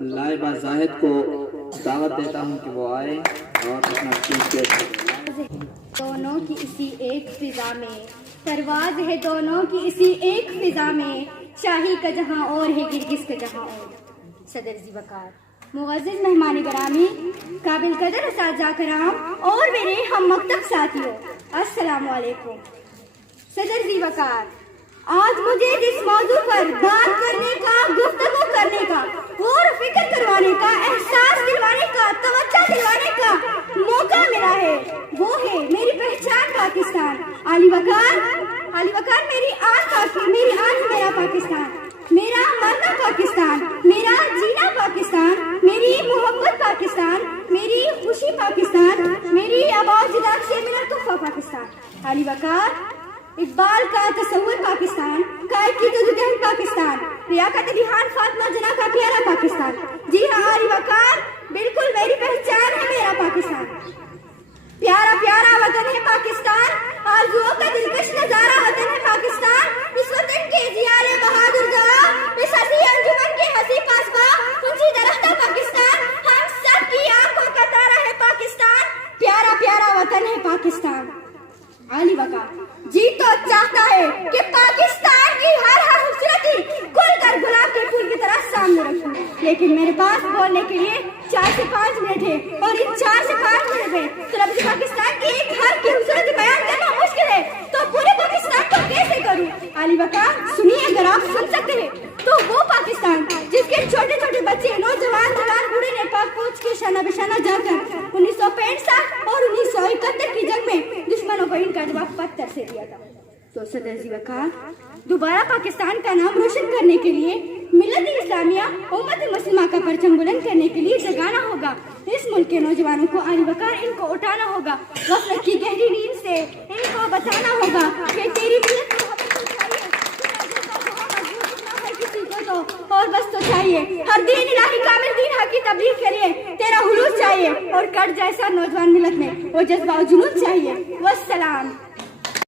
لائبہ زاہد کو دعوت دیتا ہوں کہ وہ آئے اور اپنا چیز پیش کریں۔ دونوں کی اسی ایک فضا میں پرواز ہے، دونوں کی اسی ایک فضا میں شاہی کا جہاں اور ہے، گرگس کا جہاں اور۔ صدر ذی وقار، معزز مہمان گرامی، قابل قدر اساتذہ کرام اور میرے ہم مکتب ساتھیوں، السلام علیکم۔ صدر ذی وقار، آج مجھے جس موضوع پر بات کرنے کا، گفتگو کرنے کا، غور و فکر کروانے کا، احساس دلوانے کا، توجہ دلوانے کا موقع ملا ہے وہ ہے میری پہچان پاکستان۔ علی وقار میری آنکھ میرا پاکستان، میرا مرنا پاکستان، میرا جینا پاکستان، میری محبت پاکستان، میری خوشی پاکستان، میری آواز جدا سے میرا تحفہ پاکستان۔ علی وقار، اقبال کا تصور پاکستان، قائد کی جدوجہد پاکستان، ریاقت دھیان فاطمہ جناح کا پیارا پاکستان۔ جی ہاں علی وقار، بالکل میری پہچان ہے میرا پاکستان۔ پیارا پیارا وطن ہے پاکستان، آرزوؤں کا دلکش نظارہ وطن ہے پاکستان۔ اس وطن کے زیارے بہادر گاہ، اس ہنسی انجمن کے ہنسی پاسباں، اونچی درختہ پاکستان، ہم سب کی آنکھوں کا تارا ہے پاکستان۔ پیارا پیارا وطن ہے پاکستان۔ علی وقار، جی تو چاہتا ہے کہ پاکستان کی ہر خوبصورتی کھل کر گلاب کے پھول کی طرح سامنے رکھوں، لیکن میرے پاس بولنے کے لیے 4 سے 5 منٹ ہے، اور ان 4 سے 5 منٹ میں سرحد پاکستان کی ایک ہر کی خوبصورتی بیان کرنا مشکل ہے، تو پورے پاکستان کو کیسے کروں؟ علی وقار سنیے، اگر آپ سن سکتے ہیں تو وہ پاکستان جس کے چھوٹے چھوٹے بچے، نوجوان جوان بوڑھے نے پاک فوج کے شانہ بشانہ جا کر 1965 اور 1971 کی جنگ میں دشمنوں کو ان کا جواب پتھر سے دیا تھا۔ تو صدر ذی وقار، دوبارہ پاکستان کا نام روشن کرنے کے لیے، ملت اسلامیہ امت مسلمہ کا پرچم بلند کرنے کے لیے جگانا ہوگا اس ملک کے نوجوانوں کو۔ علی وقار، ان کو اٹھانا ہوگا غفلت کی گہری نیند سے، ان کو بتانا ہوگا کہ تیری ملت کی اور بس تو چاہیے، ہر دین الہی کامل دین حق کی تبلیغ کے لیے تیرا حلول چاہیے، اور کٹ جیسا نوجوان ملت میں وہ جذبہ و جنون چاہیے۔ والسلام۔